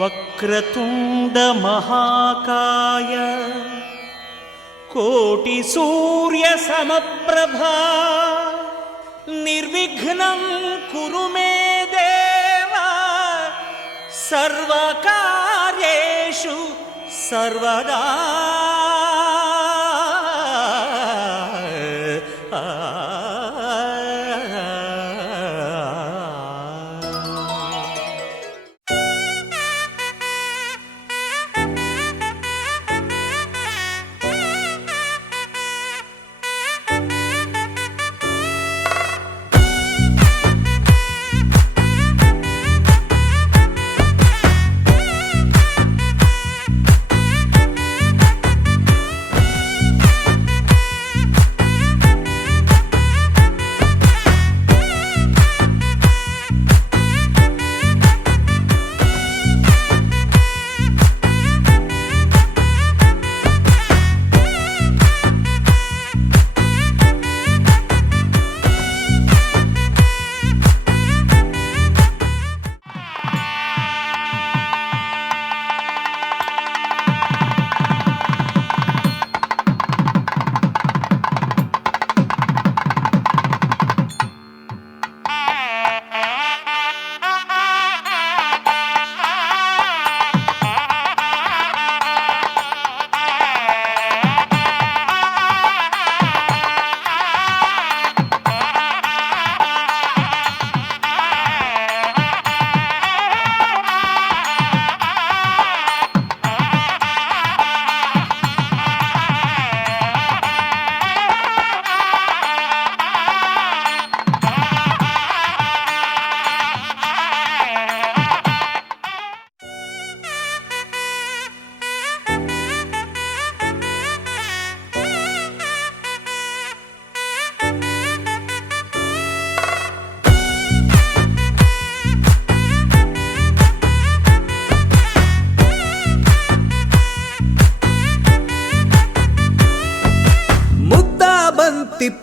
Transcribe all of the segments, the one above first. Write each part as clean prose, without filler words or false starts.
వక్రతుండ మహాకాయ కోటి సూర్య సమప్రభా నిర్విఘ్నం కురు మే దేవ సర్వకార్యేషు సర్వదా.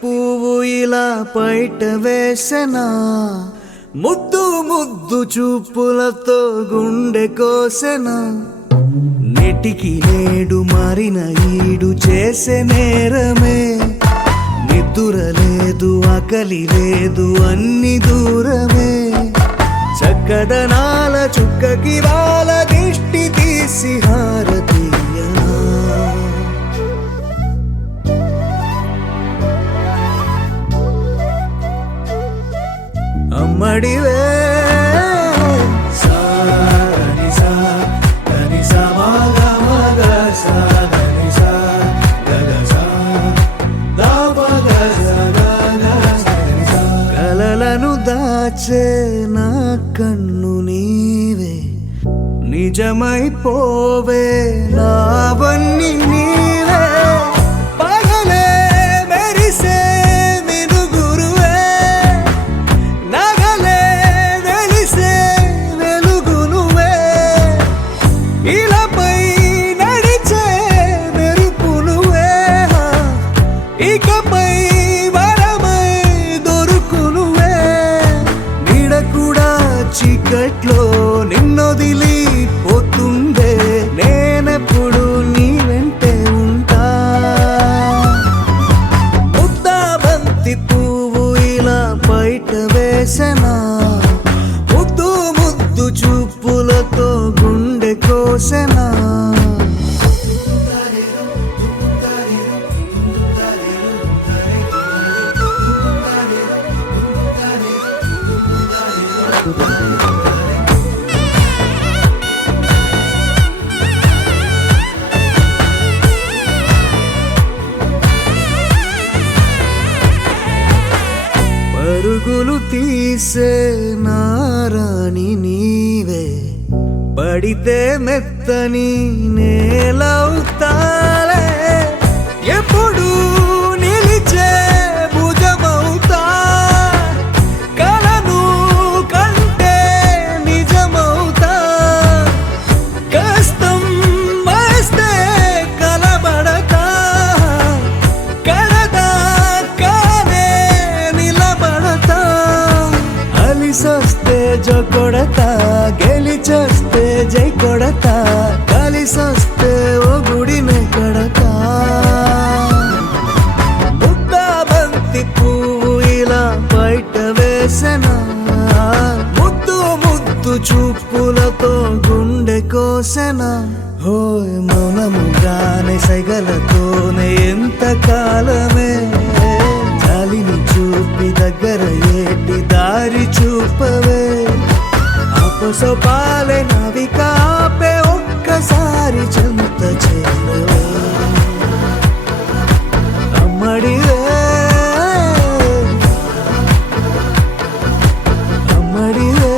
పువ్వు ఇలా బయట వేసెనా, ముద్దు ముద్దు చూపులతో గుండె కోసెనా, నెటికి నేడు మారిన ఈడు చేసే నేరమే, నిద్ర లేదు ఆకలి లేదు అన్ని దూరమే, చక్కదనాల చుక్కకి వాళ్ళ దిష్టి తీసి హారతీయనా. అమ్మడివే కలలను దాచే నా కన్ను నీవే, నిజమైపోవే నావన్నీ నీవే, పగలే మెరిసే వెలుగురువే, నగలే వెలిసే వెలుగునువే, ఇలాపై నడిచే మెరుపునువే, ఇకపై వరమై దొరుకునువే, నీడ కూడా చీకట్లో నిన్నొదిలి పోతుందే, నేనెప్పుడు నీ వెంటే ఉంటా. ముద్దా బంతి పువ్వు ఇలా బయట వేసెనా, ముద్దు ముద్దు చూపులతో గుండె కోసెనా. పరుగులు తీసే నారాణి నీవే, పడితే మెత్తని నేలవుతాలే, ఎప్పుడు నిలిచే భుజమవుతా, కలను కంటే నిజమవుతా, కష్టం వస్తే కలబడతా, కడదాకానే నిలబడతా, అలిసొస్తే జో కొడతా, గెలిచొస్తే జై కొడతా, కలిసొస్తే ఓ గుడినే కడతా. ముద్దాబంతి పువ్వు ఇలా బయట వేసెనా, ముద్దు ముద్దు చూపులతో గుండె కోసెనా, హోయ్ మౌనముగానే సైగలతోనే ఎంత కాలమే, జాలిని చూపి దగ్గర ఏటి దారి చూపవే, అపసోపాలే నవి కాపే ఒక్కసారి చెంత చేరవే, అమ్మడివే అమ్మడివే.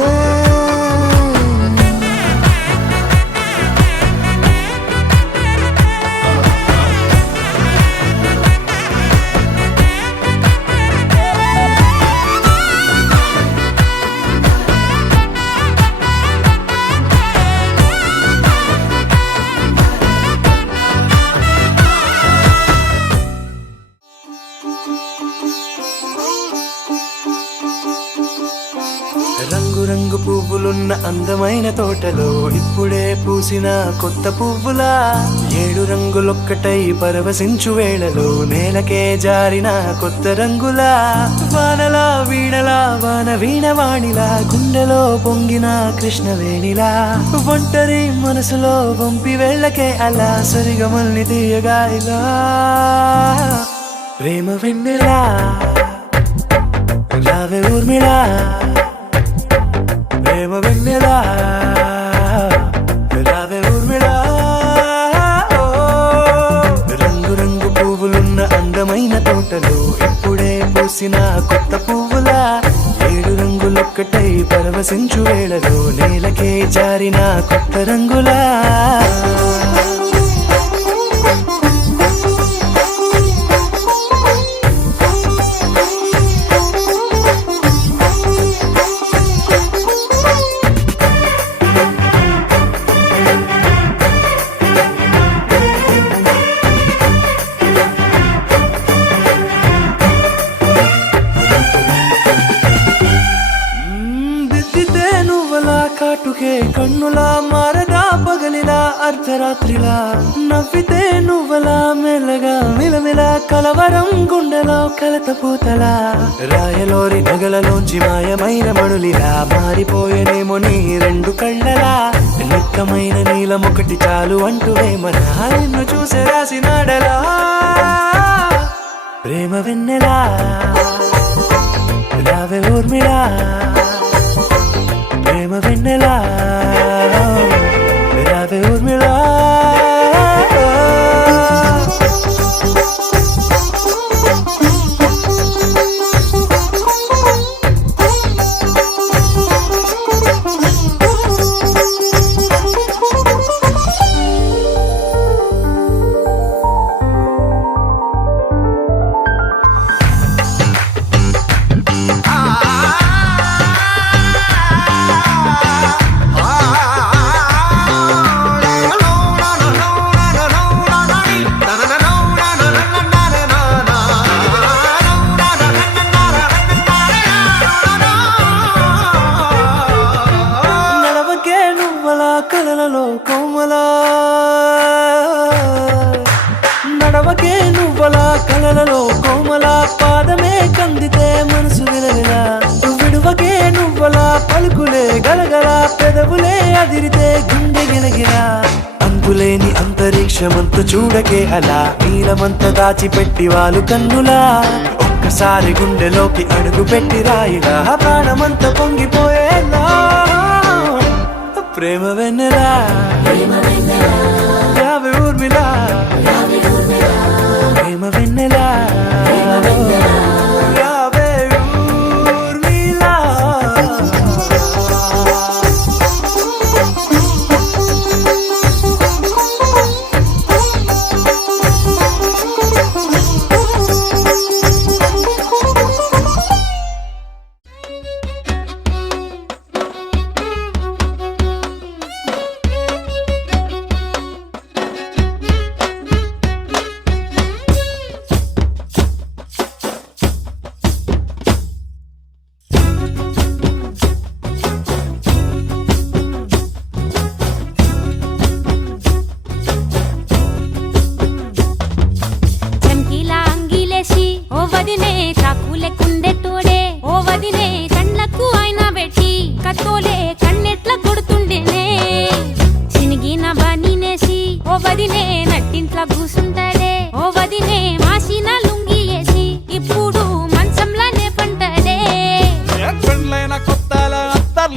రంగు రంగు పువ్వులున్న అందమైన తోటలో ఇప్పుడే పూసిన కొత్త పువ్వులా, 7 రంగులొక్కటై పరవశించు వేళలో నేలకే జారిన కొత్త రంగులా, వానలా వీణలా వాన వీణవాణిలా గుండెలో పొంగిన కృష్ణవేణిలా, ఒంటరి మనసులో వంపి వెళ్ళకే అలా సరిగమల్ని తీయగా ఇలా, ప్రేమ వెన్నెలా రావే ఊర్మిళా, ప్రేమ వెన్నెలా రావే ఊర్మిళా. రంగు రంగు పువ్వులున్న అందమైన తోటలో ఇప్పుడే పూసిన కొత్త పువ్వులా, 7 రంగులొక్కటై పరవశించు వేళలో నేలకే జారిన కొత్త రంగులా. కాటుకే కన్నులా మారదా పగలిలా అర్ధరాత్రిలా, నవ్వితే నువ్వలా మెల్లగా మిలమిలా కలవరం గుండెలో కలత పూతలా, రాయలోరి నగలలోంచి మాయమైన మణులిలా మారిపోయేనేమో నీ 2 కళ్ళలా, నిక్కమైన నీలమొకటి చాలు అంటూ వేమనా నిన్ను చూసే రాసినాడలా, ప్రేమ వెన్నెలా రావే ఊర్మిళా, ప్రేమ వెన్నెలా రావే ఊర్మిళా. కలలలో కోమలా నడవకే నువ్వలా, కలలలో కోమలా పాదమే కందితే మనసు విలవిలా, విడువకే నువ్వలా పలుకులే గలగల, పెదవులే అదిరితే గుండె గిలగిలా, అంతులేని అంతరిక్షమంత చూడకే అలా నీలమంత దాచిపెట్టి వాళ్ళు కన్నులా, ఒక్కసారి గుండెలోకి అడుగు పెట్టి రాయిలా ప్రాణమంత పొంగిపోయేలా, ప్రేమ వెన్నెలా రావే ఊర్మిళా, ప్రేమ వెన్నెలా రావే ఊర్మిళా.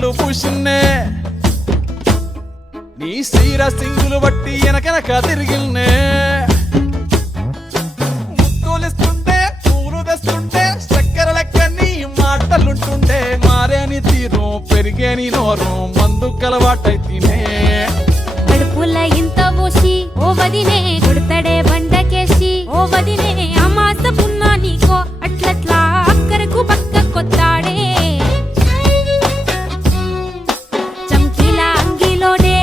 కళ్ళు పూసిన్నే నీ సీర సింగులు బట్టి వెనకనక తిరిగిల్నే ముద్దులిస్తుంటే పూలు తెస్తుంటే చక్కెర లెక్క నీ మాటలుంటుండే మారేని తీరు పెరిగేని నోరు మందు కలవాటైతేనే కడుపుల ఇంత పోసి ఓ వదినే కొడతడే బండకేసి ఓ వదినే అమాస పున్నా నీకో అట్లట్లా అక్కరకు పక్క కొత్తాడే చంకీల అంగిలోనే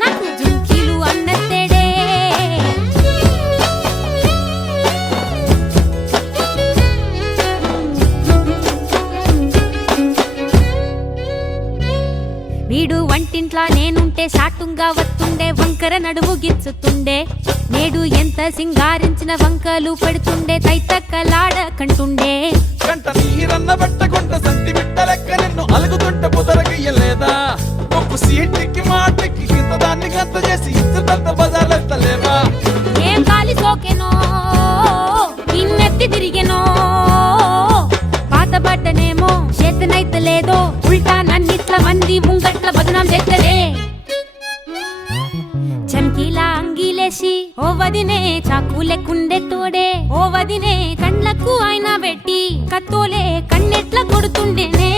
నాకు జుంకీలు అన్నత్తేడే వీడు వంటింట్లా నేనుంటే సాటుంగా వస్తుండే వంకర నడుము గిచ్చుతుండే నేడు ఎంత సింగారించిన వంకలు పెడుతుండే తైతక్కలాడ కంటుండే కంట నీరన్న బట్టకుంట సంటి బిట్ట లెక్క నిన్ను అలుగుతుంట పొదరగయ్యలేదా ఒప్పు సీటికి మాటకి ఇంత దాన్ని గంత చేసి ఇచ్చుతంత బజార్లెత్తలేదా ఏం కాలి సోకెనో ఇన్నెత్తి తిరిగెనో పాతబడ్డనేమో చేతనైతలేదో ఉల్టా నన్నిట్ల మంది ముంగట్ల బదనాం చేస్తలే చమ్కీలా అంగీలేసి ఓ వదినే చాకులెక్కుండే తోడే ఓ వదినే కండ్లకు ఆయన పెట్టి కత్తోలే కన్నెట్ల కొడుతుండేనే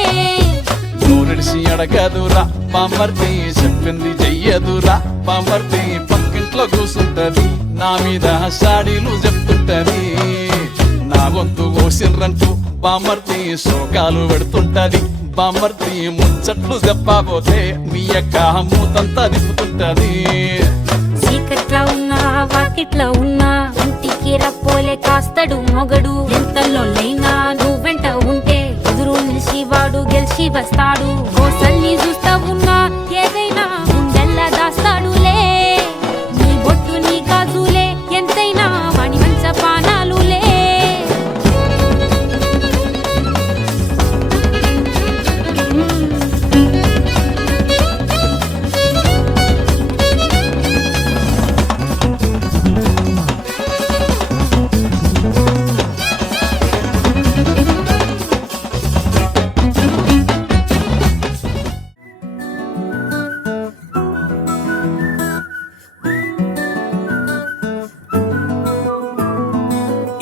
నూరిడిసి అడగదురా పామర్తి చెప్పింది చెయ్యదురా పామర్తి పక్కింట్లో కూసుంటది నా మీద సాడీలు చెప్తుంటది నా గొంతు కోసిర్రంటూ బామర్తి శోకాలు పెడుతుంటది బామర్తి ముచ్చట్లు చెప్పబోతే మీ యొక్క మూతంతా దిప్పుతుంటది చీకట్లా ఉన్నా వాకిట్లా ఉన్నా ఇంటికి రప్పోలే కాస్తడు మొగడు ఎంతలో లేనా నువ్వెంట ఉంటే ఎదురు నిలిచి వాడు గెలిచి వస్తాడు కోసల్ని చూస్తా ఉన్నా ఏదైనా గుండెల్లా దాస్తాడులే నీ బొట్టు నీ కాజులే ఎంతైనా వాణి మంచ పానాలులే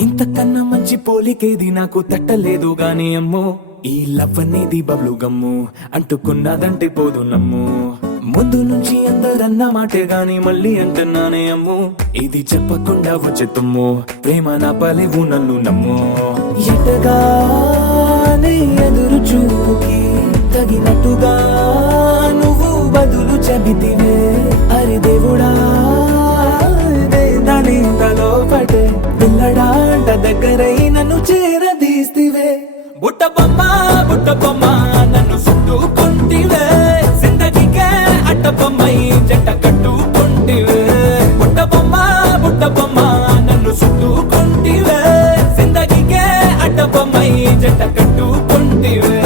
ఇంతకన్నా మంచి పోలికేది నాకు తట్టలేదు గాని అమ్మో ఈ లవ్ అనేది బబ్లు గమ్ము అంటుకున్నదంటే పోదు నమ్ము ముందు నుంచి అందరన్న మాటే గాని మళ్ళీ అంటున్నానే అమ్ము ఇది చెప్పకుండా వచ్చే తుమ్ము ప్రేమ నా పలేవు నన్ను నమ్ము ఎటగానే ఎదురు చూకి తగినట్టుగా నువ్వు బదులు చెబితివే అరే దేవుడా దాని తలో పడే పిల్లడాంట దగ్గరై నన్ను చేరదీస్తివే బుట్ట బొమ్మ నన్ను చుట్టుకుంటివే జిందగీకే అట్ట బొమ్మై జంట కట్టుకుంటివే బుట్ట బొమ్మ నన్ను చుట్టుకుంటివే జిందగీకే అట్ట బొమ్మై జంట కట్టుకుంటివే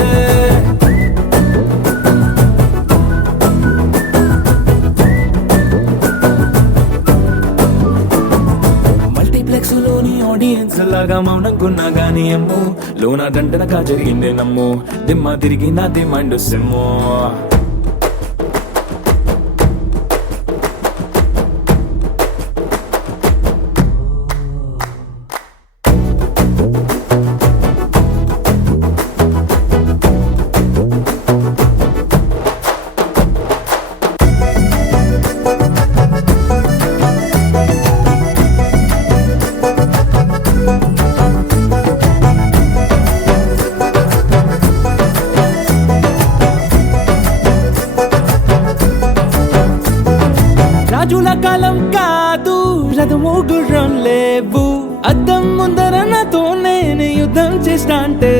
లోని ఆడియన్స్ లాగా మౌనంకున్నా గానీ అమ్ము లోన దండనగా జరిగిందే నమ్ము దిమ్మ తిరిగి నాది మైండ్ సిమ్ము రాజుల కాలం కాదు రథము గుర్రం లేవు అద్దం ముందర నాతో నేను యుద్ధం చేస్తా అంటే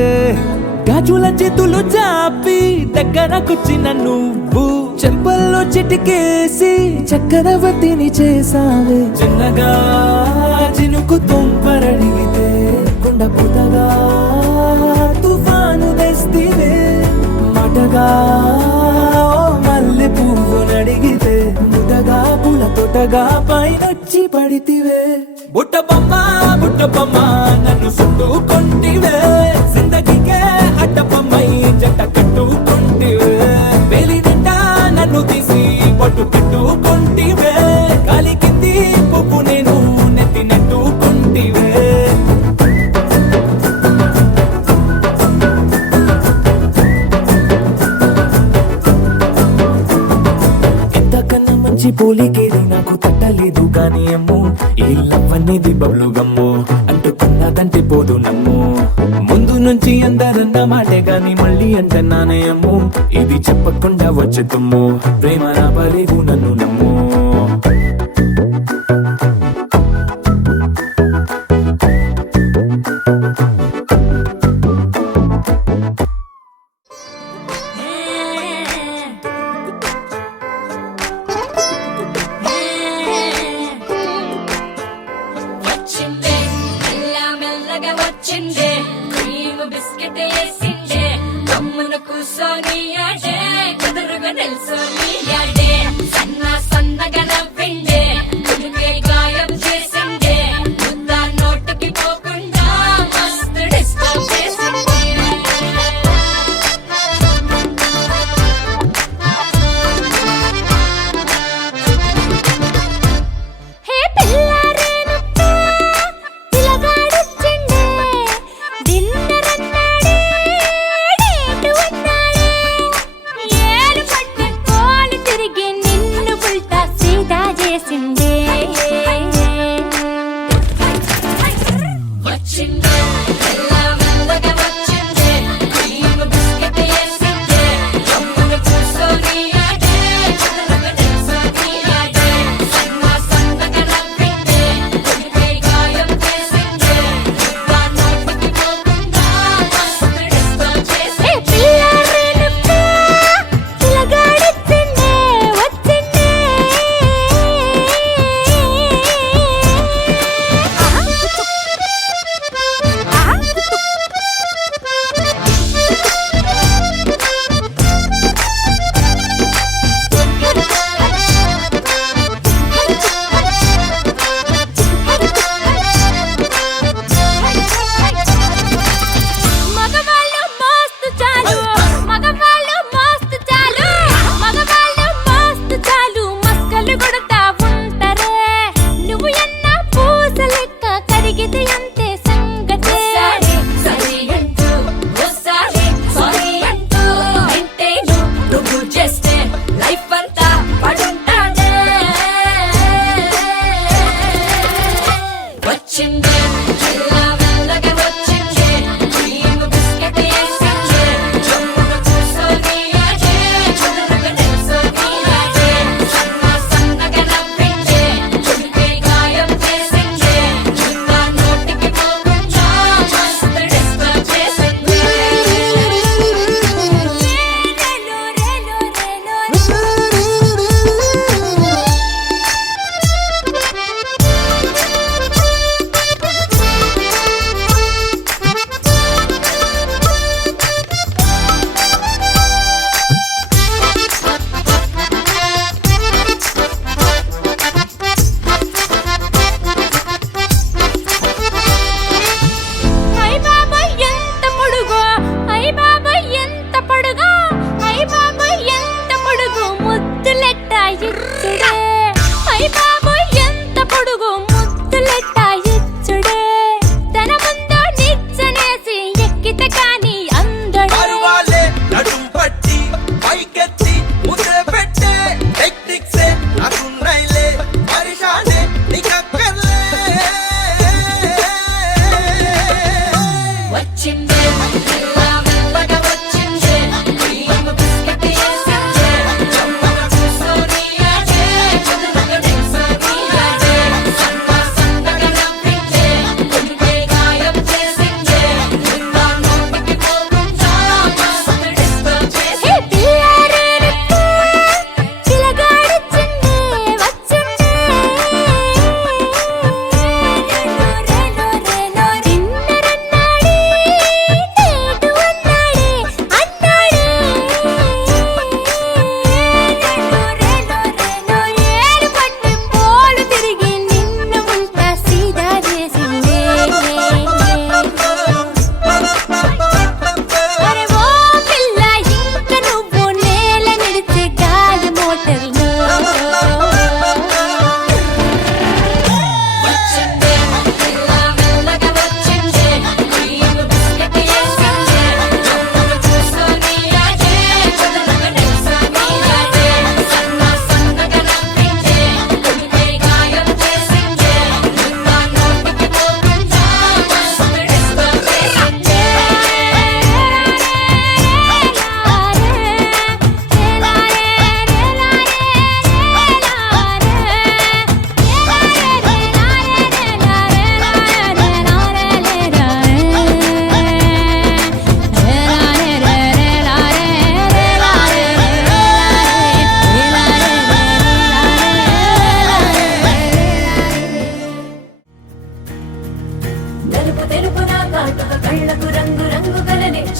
గాజుల చేతులు చాపి దగ్గరకొచ్చిన నువ్వు చెంపల్లో చిటికేసి చక్రవర్తిని చేసావే చిన్నగా చినుకు తుంపరడిగితే కుండ పుతగా తుఫాను తెస్తివే మాటగా మల్లె పువ్వు నడిగితే ముదగా పూల తోటగా పైనొచ్చి పడితివే బుట్ట బొమ్మ నన్ను చుట్టుకుంటివే జిందగీకే అడ్డ బొమ్మ మంచి పోలికేది నాకు తట్టలేదు గాని అమ్మో ఈ లవ్ అనేది బబ్లు గమ్ము అంటుకున్నదంటే పోదు నమ్ము ముందు నుంచి అందరన్న మాటే గాని మళ్ళీ అంటున్నానే అమ్ము ఇది చెప్పకుండా వచ్చే తుమ్ము ప్రేమ రాబలేదు నన్ను నమ్ము వచ్చిందే మెల్ల మెల్లగా వచ్చిందే క్రీమ్ బిస్కెట్ వేసిందే కమ్మున కూసోని ఆడే కుదురుగా నిల్సోని ఆడే సన్నగా నవ్విండే కుడికే గాయం చేసిందే ముద్ద నోటికి పోకుండా మస్తు డిస్టర్బ్ చేసిందే హే పిల్లారేనుప్ప పిలగాడొచ్చిండే డిన్నర్ అన్నాడే డేటు అన్నాడే ఏలు పట్టుకోని తిరిగి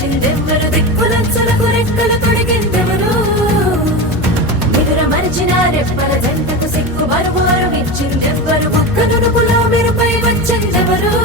వచ్చిందెవ్వరు దిక్కులచ్చులకు రెక్కలు తొడిగిందెవరు నిదుర మరిచిన రెప్పల జంటకు సిక్కు మరుమారు ఇచ్చిందెవ్వరు ఒక్క నునుపులో మెరుపై వచ్చిందెవరు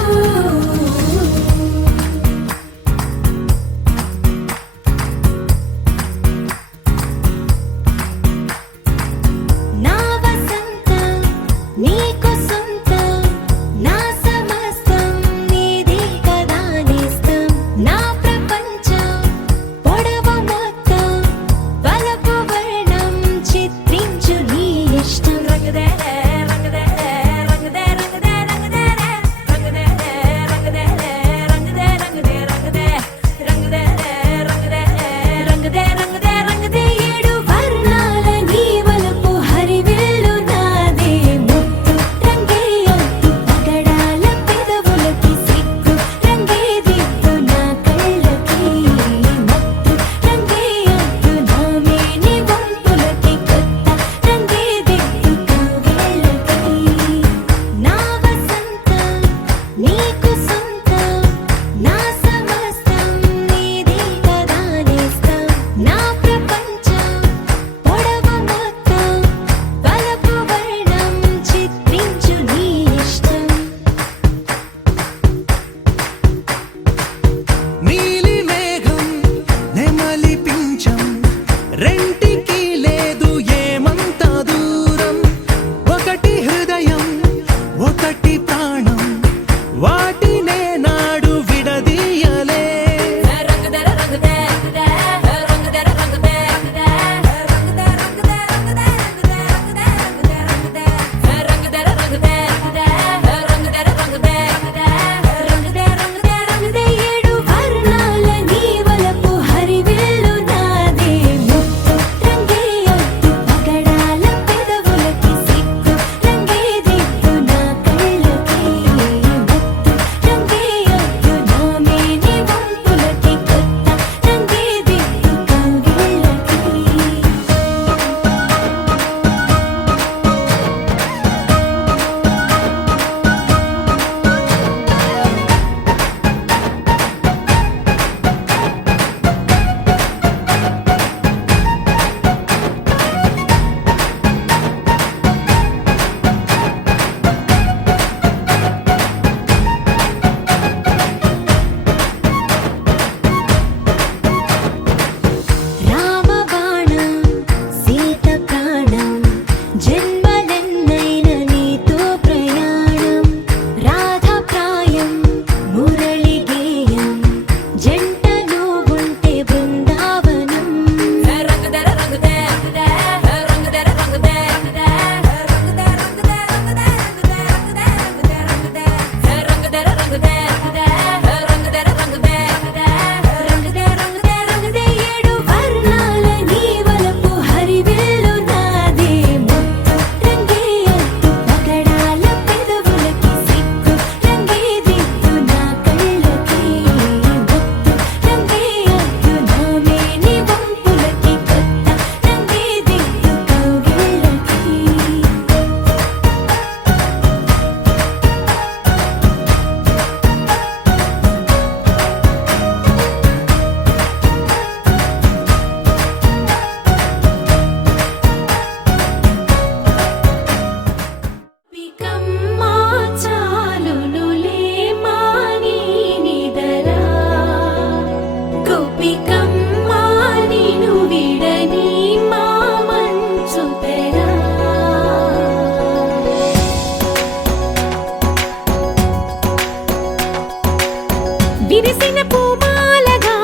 విరిసిన పూమాలగా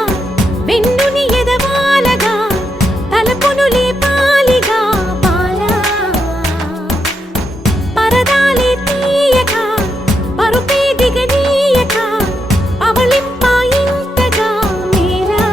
వెన్నుని ఎదవాలగా తలపును లేపాలిగా బాలా పరదాలే తీయక పరుపే దిగనీయక అవలింపాయింతగా మేలా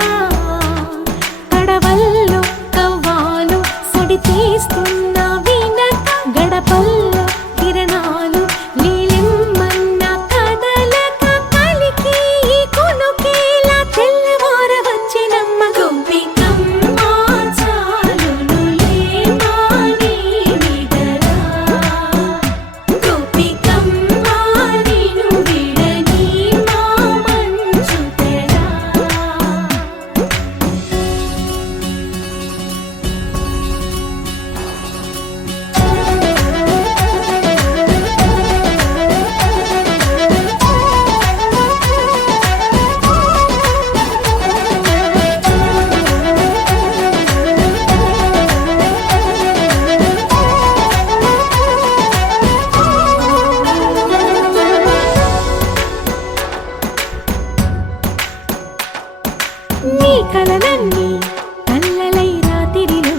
నీ కలలన్నీ కల్లలై రాత్రిలో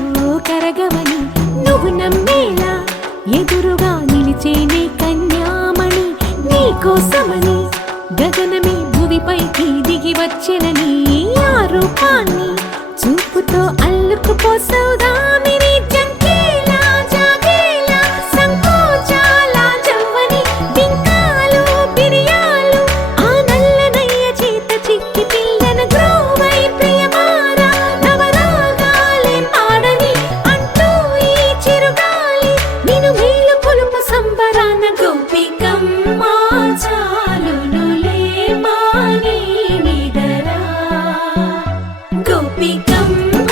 కరగవని నువ్వు నమ్మేలా ఎదురుగా నిలిచేనే కన్యామణి నీ కోసమని గగనమే భువిపైకి దిగి వచ్చెనని ఆ రూపాన్ని చూపుతో అల్లుకుపోసౌదామిని జంకేలా జాగేలా సంకోచాల జవ్వని బింకాలు బిరియాలు ఆ నల్లనయ్య చేత చిక్కి పిల్లన గ్రోవై ప్రియమారా నవరాగాలే పాడని అంటూ ఈ చిరుగాలి నిన్ను మేలు కొలుపు సంబరాన గోపికమ్మ చాలునులే మాని నిదరా గోపికమ్మ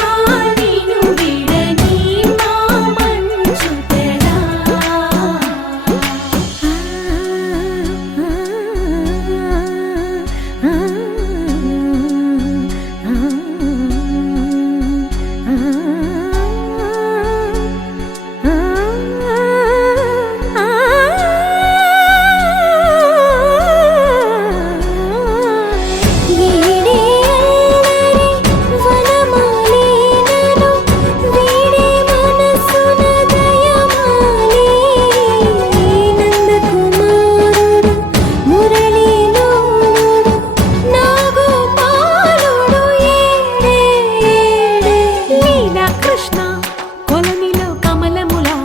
నిన్ను విడని మా మంచు తెరా కృష్ణ కొలనిలో కమలములా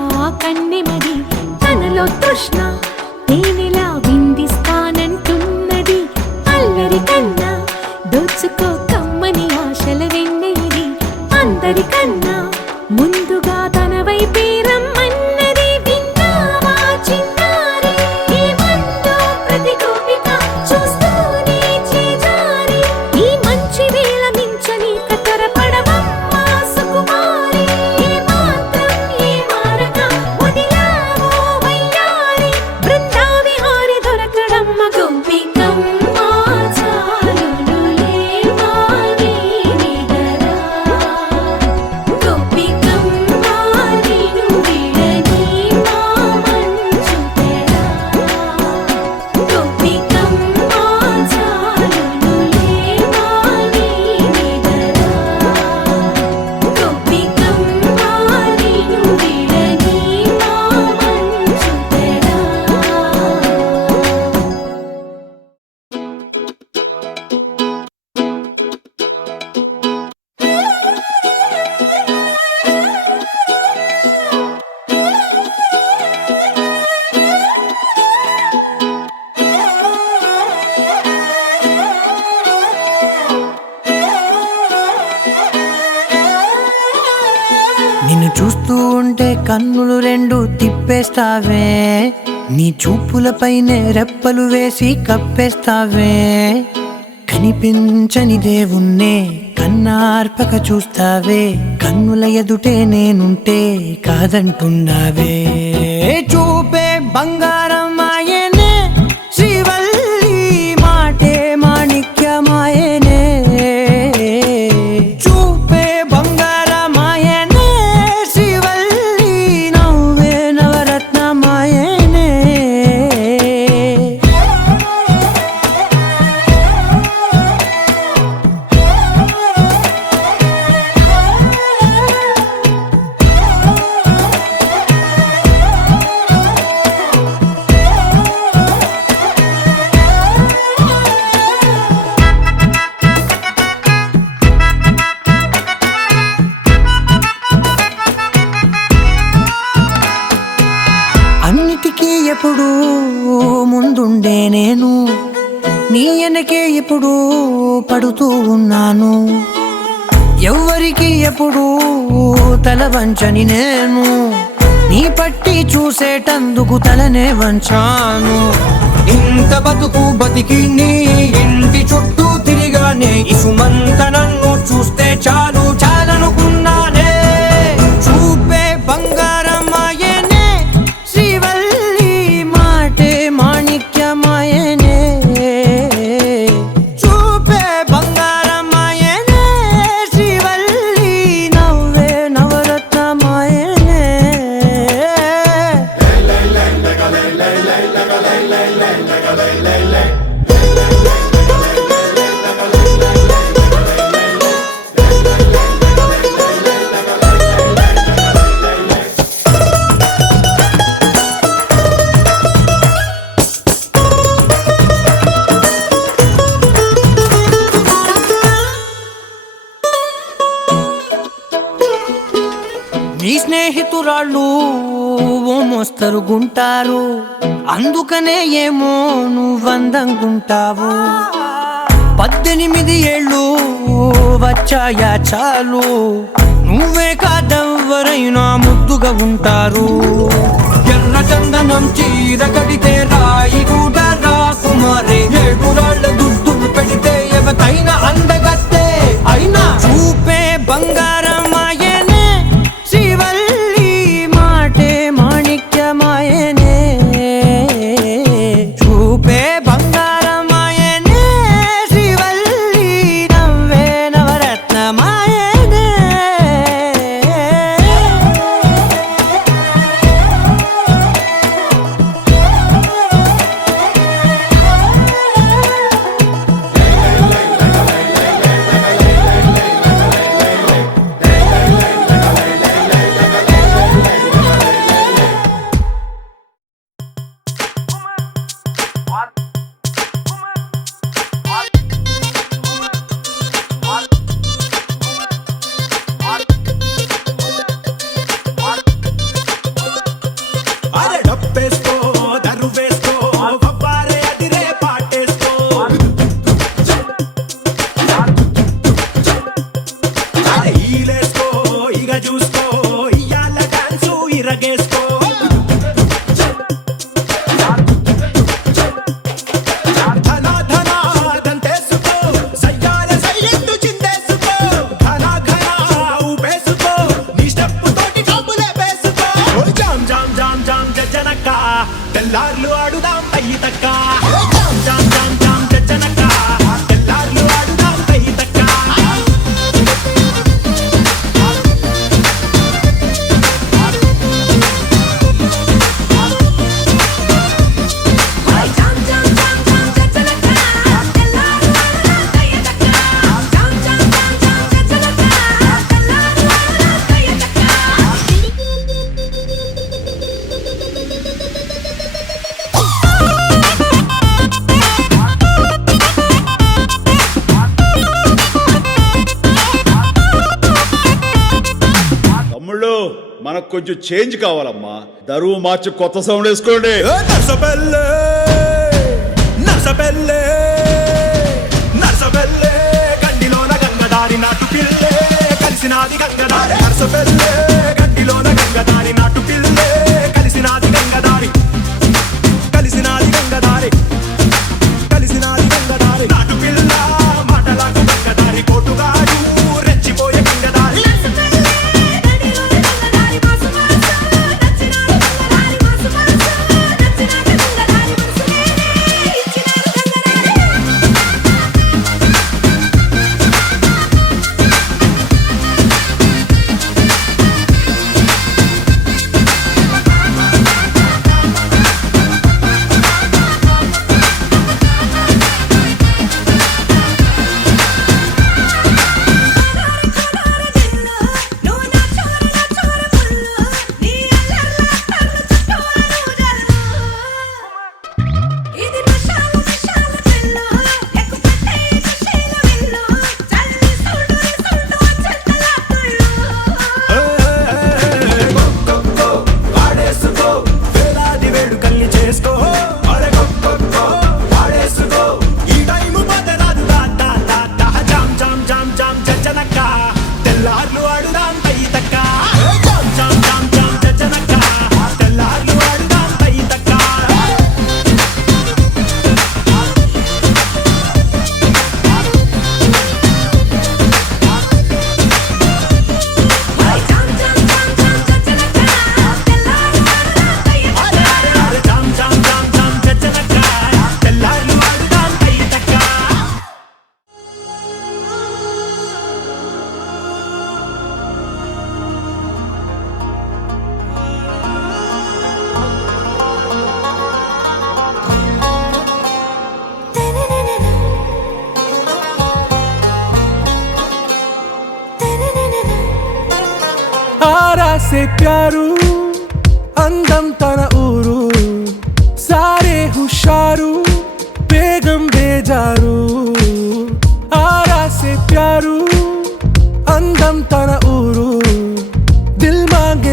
కన్నెమది తనలో తృష్ణ తేనెలా విందిస్తానంటున్నది అల్లరి కన్నా దోచుకో కమ్మని ఆశల వెన్నెయిది అందరికన్నా ముందుగా తన వైపే రమ్మన్నది విన్నావా చిన్నారి ఏమందో ప్రతి గోపిక చూస్తూనే చేజారి ఈ మంచి వేళ మించని కతరపడవమ్మా సుకుమారి ఏ మాత్రం ఏ మారక వదిలావో వయ్యారి బృందావిహారి దొరకడమ్మ గోపికమ్మ చాలునులే మాని నిదరా గోపికమ్మ నిన్ను విడని మా మంచు తెరా గోపికమ్మ చాలునులే మాని నిదరా గోపికమ్మ నిన్ను విడని మా మంచు తెరా నిన్ను చూస్తూ ఉంటే కన్నులు రెండు తిప్పేస్తావే నీ చూపులపైనే రెప్పలు వేసి కప్పేస్తావే కనిపించని దేవుణ్ణే కన్నార్పక చూస్తావే కన్నుల ఎదుటే నేనుంటే కాదంటున్నావే చూపే బంగారం ఆయనే శ్రీవల్లి మాటే మాణిక్యమాయనే చూపే బంగారమాయనే శ్రీవల్లి నవ్వే నవరత్నమాయనే అన్నిటికీ ఎప్పుడూ ముందుండే నేను నీ వెనకే ఎప్పుడూ పడుతూ ఉన్నాను ఎవ్వరికి ఎప్పుడూ తల వంచని నేను నీ పట్టి చూసేటందుకు తలనే వంచాను ఇంత బతుకు బతికి నీ ఇంటి చుట్టూ తిరిగానే ఇసుమంత నన్ను చూస్తే చాలు చాలనుకున్నానే చూపే బంగారమాయనే శ్రీవల్లి మాటే మాణిక్యమాయనే చూపే బంగారమాయనే శ్రీవల్లి నవ్వే నవరత్నమాయనే నీ స్నేహితురాళ్ళు ఓ మోస్తరుగుంటారు, అందుకనే ఏమో నువ్వందంగుంటావు. 18 ఏళ్ళు వచ్చాయా చాలు, నువ్వే కాదెవ్వరైనా ముద్దుగా ఉంటారు. ఎర్ర చందనం చీర కడితే రాయి కూడా రాకుమారే, 7 రాళ్ళ దుద్దులు పెడితే ఎవతైనా అందగత్తే అయినా చూపే బంగారమాయనే, శ్రీవల్లి మాటే మాణిక్యమాయనే. చూపే బంగారమాయనే, శ్రీవల్లి నవ్వే నవరత్నమాయనే. అరే డప్పేసుకో దరువేసుకో ఫవ్వారే అదిరే పాటేసుకో. అరే ఈలేసుకో ఇగ చూసుకో ఇయ్యాల డాన్సు ఇరగేసుకో. ధనా ధనా దంతేసుకో సయ్యాల సయ్యట్టు చిందేసుకో. ఘనా ఘనా ఊపేసుకో నీ స్టెప్పు తోటి కబులే వేసుకో. జామ్ జామ్ జామ్ జామ్ జనక తెల్లార్లు ఆడుదాం తయ్యి తక్క. జామ్ జామ్ జామ్ జామ్ జనక తెల్లార్లు ఆడుదాం తయ్యి తక్క. తమ్ముళ్ళు మనకు కొంచెం చేంజ్ కావాలమ్మా, దరువు మార్చి కొత్త సౌండ్ వేసుకోండి. నర్సబెల్లే నర్సబెల్లే నర్సబెల్లే గండిలోన గంగదారి నాటు పిల్లే కలిసినాది గంగదారి. నర్సబెల్లే గండిలోన గంగదారి నాటు పిల్లే కలిసినాది గంగదారి. కలిసినాది గంగదారి కలిసినాది గంగదారి. నాటు పిల్ల మాటలకు గంగదారి, కోటుగాడు రెచ్చిపోయే గంగదారి. से प्यारू అందం తన ఊరు సారే హుషారు బేగం బేజారు ఆరా से प्यारू అందం తన ఊరు దిల్ మాంగే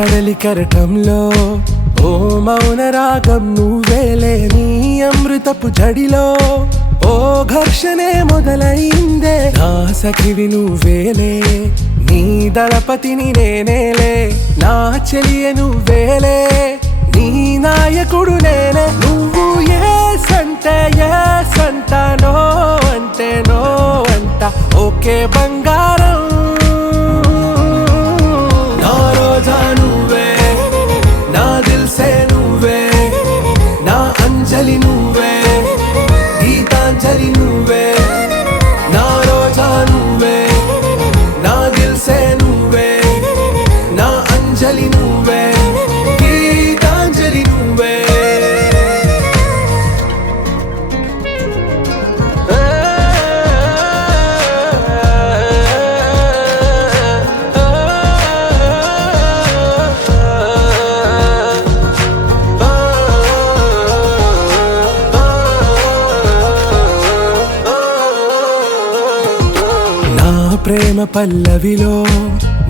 కడలి కెరటంలో ఓ మౌన రాగం నువ్వేలే, నీ అమృతపు జడిలో ఓ ఘర్షణే మొదలైందే. నా సఖివి నువ్వేలే, నీ దళపతిని నేనేలే, నా చెలియ నువ్వేలే, నీ నాయకుడు నేనే. నువ్వు ఏ సంట నో అంటే నో అంట, ఓకే బంగారం. నా రోజా నువ్వే, నా దిల్సే నువ్వే, నా అంజలి నువ్వే, గీతాంజలి నువ్వే. నా రోజా నువ్వే, నా దిల్సే నువ్వే, నా అంజలి నువ్వే, గీతాంజలి నువ్వే. నా ప్రేమ పల్లవిలో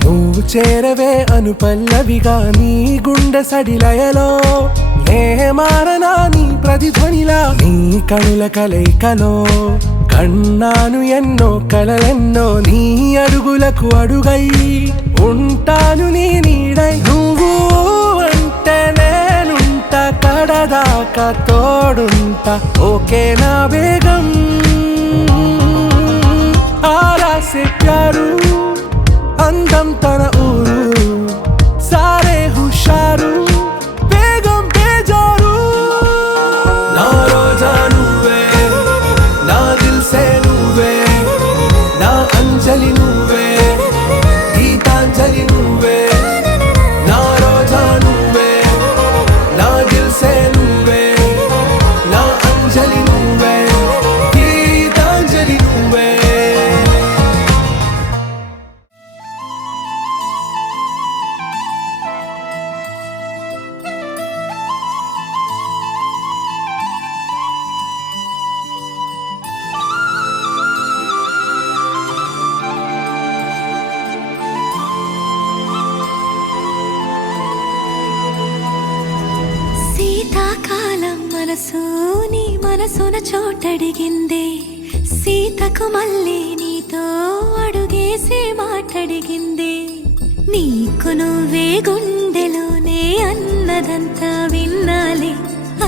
నువ్వు చేరవే అను పల్లవిగా, నీ గుండె సడిలయలో నే మారనా నీ ప్రతిధ్వనిలా. నీ కనుల కలయికలో కన్నాను ఎన్నో కలలెన్నో, నీ అడుగులకు అడుగై ఉంటాను నీ నీడై. నువ్వు అంటే నేనుంట, కడదాకా తోడుంట, ఓకే నా బేగం. ఆరా సే ప్యారు, అందం తన ఊరు, సారే హుషారు, బేగం బేజారు. నా రోజా నువ్వే, నా దిల్సే నువ్వే, నా అంజలి నువ్వే, గీతాంజలి నువ్వే. నా రోజా నువ్వే, నా దిల్సే నువ్వే, నా అంజలి నువ్వే, గీతాంజలి నువ్వే. శీతాకాలం మనసు నీ మనసున చోటడిగింది, సీతకు మళ్ళీ నీతో అడుగేసి మాటడిగింది. నీకు నువ్వే గుండెలోనే అన్నదంతా విన్నాలి,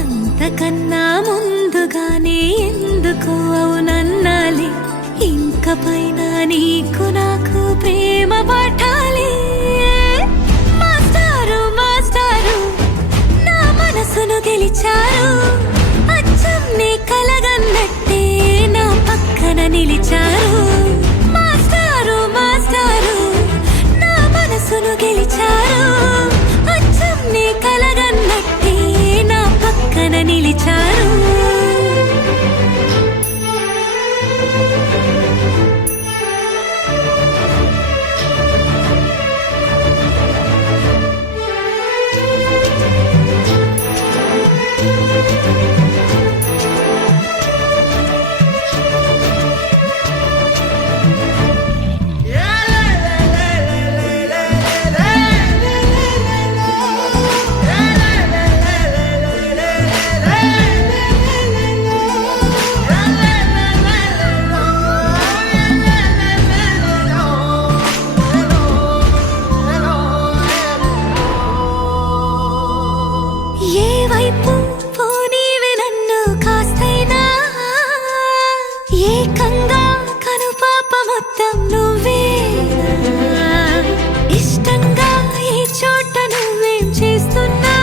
అంతకన్నా ముందుగానే ఎందుకు అవునన్నాలి. ఇంక పైన నీకు నాకు ప్రేమ పాఠాలి. మాస్టారు మాస్టారు నా మనసును గెలిచారు, అచ్చం నీ కలగన్నట్టే నా పక్కన నిలిచారు. మాస్టారు మాస్టారు నా మనసును గెలిచారు, అచ్చం నీ కలగన్నట్టే నా పక్కన నిలిచారు. ఏ వైపు పోనీవి నన్ను కాస్తైనా, ఏకంగా కనుపాప మొత్తం నువ్వే. ఇష్టంగా ఏ చోట నువ్వేం చేస్తున్నా,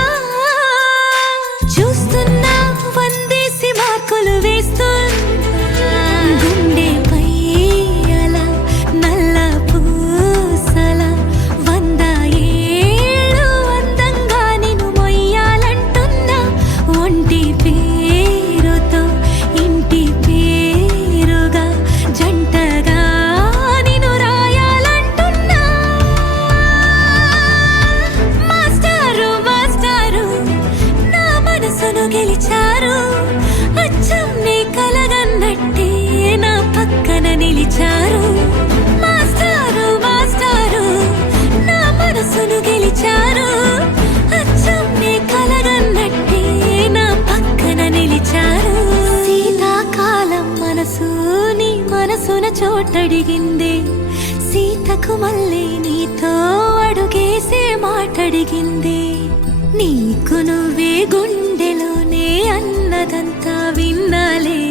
చూస్తున్నా వందేసి మార్కులు వేస్తున్నా. గుండెపై అలా నల్ల పూసల 100 ఏళ్ళు అందంగా నిన్ను మొయ్యాలంటున్నా. ఒంటి పేరుతో ఇంటి పేరుగా జంటగా నిన్ను రాయాలంటున్నా. మాస్టారు మాస్టారు నా మనసును గెలిచారు, అచ్చం నీ కలగన్నట్టే నా పక్కన నిలిచారు. మాస్టారు మాస్టారు నా మనసు మనసును గెలిచారు అచ్చం నీ కలగన్నట్టే నా పక్కన నిలిచారు శీతాకాలం మనసు నీ మనసున చోటడిగింది సీతకు మళ్ళీ నీతో అడుగేసే మాటడిగింది నీకు నువ్వే గుండెలోనే అన్నదంతా విన్నాలే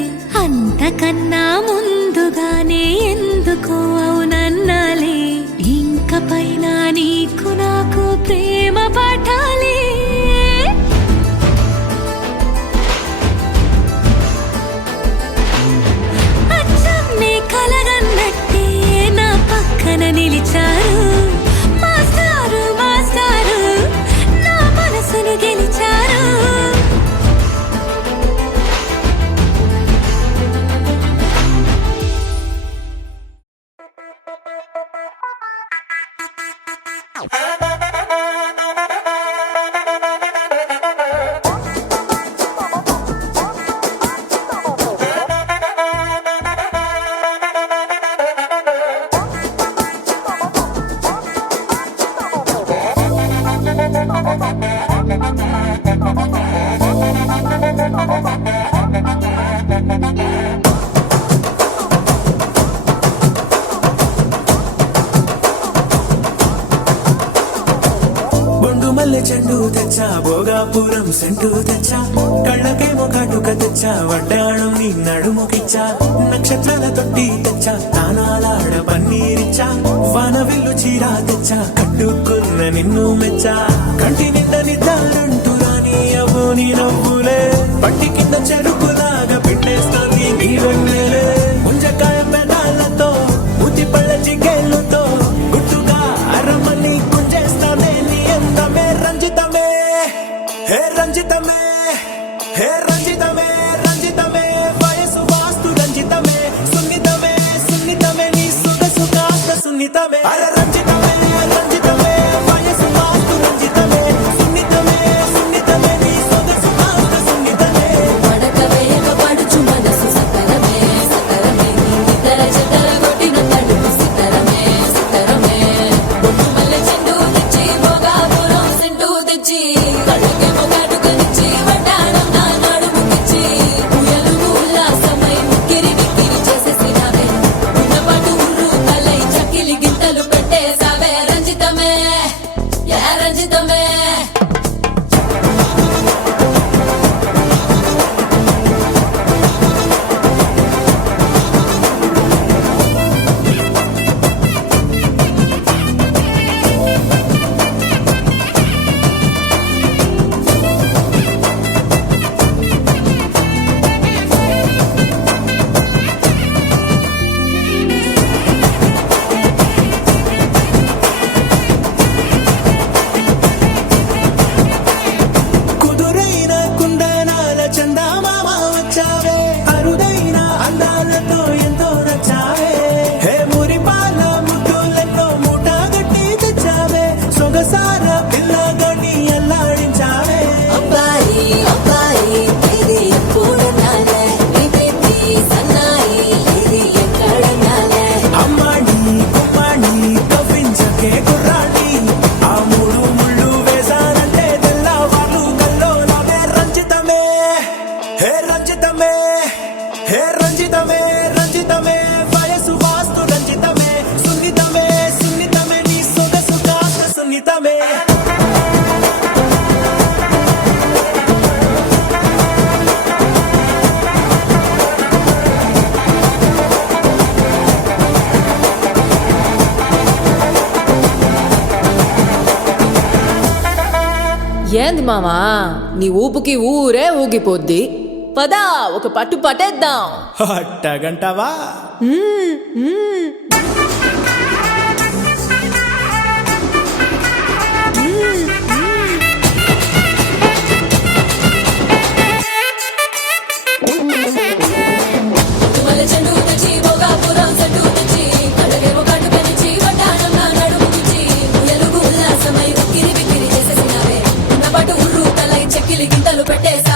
అంతకన్నా ముందుగానే ఎందుకో అవునన్నాలే ఇంక పైన నీకు నాకు ప్రేమ పాఠాలే అచ్చం నీ కలగన్నట్టే నా పక్కన నిలిచారు మాస్టారు మాస్టారు నా మనసును గెలిచారు బొండు మల్లె చెండు తెచ్చా భోగాపురం సెంటు తెచ్చా కళ్ళకేమో కాటుక తెచ్చా వడ్డాణం నీ నడుముకిచ్చా నక్షత్రాల తొట్టి తెచ్చా తానాలాడ పన్నీరిచ్చా వానవిల్లు చీరా తెచ్చా కట్టుకున్న నిన్ను మెచ్చా కంటి నిండా నిద్దారంటూ రాని అవ్వు నీ నవ్వులే పట్టి కింద చెరుకులాగా పెట్టేస్తాంది నీ వెన్నెలే ముంజకాయ పెదాలతో ముద్ది పళ్ళ చికెళ్ళుతో గుట్టుగా అరమని కుంజేస్తానే నీ అందమే రంజితమే హే రంజితమే హే రంజితమే రంజితమే వయసు వాస్తు రంజితమే సున్నితమే సున్నితమే నీ సుగసు కాస్త సున్నితమే అర రంజితమే రంజితమే వయసు వాస్తు రంజితమే సున్నితమే సున్నితమే నీ సుగసు కాస్త సున్నితమే పడుచు మనసు సకరమే సకరమే ఇతర చెతర కొట్టిన తడుపు సితరమే సితరమే బొట్టు మల్లె చెండు తెచ్చి భోగాపురం సెంటు తెచ్చి కళ్ళకే మొగాటుకనిచ్చి వడ్డాణం నా నడుముకిచ్చి ఉయ్యలుగు ఉల్లాసమై ముక్కిరి విక్కిరి చేసేసినావే ఉన్నపాటు ఉర్రు తలై చకిలి గింతలు పెట్టేసావే రంజితమే యా రంజితమే కుదురైన కుందనాల చందమామ వచ్చావే అరుదైన అందాలతో ఎంతో నచ్చావే హే మురిపాల ముద్దులతో మూట గట్టి తెచ్చావే సొగసార పిల్లగని అల్లాడించావే అబ్బాయి అబ్బాయి ఇది ఎప్పుడన్నాలే ఇది సన్నాయి ఇది ఎక్కడన్నాలే అమ్మాడి కుమ్మాడి కవ్వించకే కుర్రాడి ఆ మూడు ముళ్ళు వేసానంటే తెల్లవాళ్ళు కల్లో నవే రంజితమే హే రంజితమే హే రంజితమే రంజితమే వయసు వాస్తు రంజితమే సున్నితమే సున్నితమే నీ సొగసు కాస్త సున్నితమే ఏంది మామా నీ ఊపుకి ఊరే ఊగిపోద్ది పదా ఒక పట్టు పట్టేద్దాం అట్టగంటవా మల్లె చెండు తెచ్చి భోగాపురం సెంటు తెచ్చి కళ్ళకే మొగాటుకనిచ్చి వడ్డాణం నా నడుముకిచ్చి ఉయ్యలుగు ఉల్లాసమై ఉక్కిరి బిక్కిరి చేసేసినావే ఉన్నపాటు ఉర్రు తలై చెక్కిలి గింతలు పెట్టేసి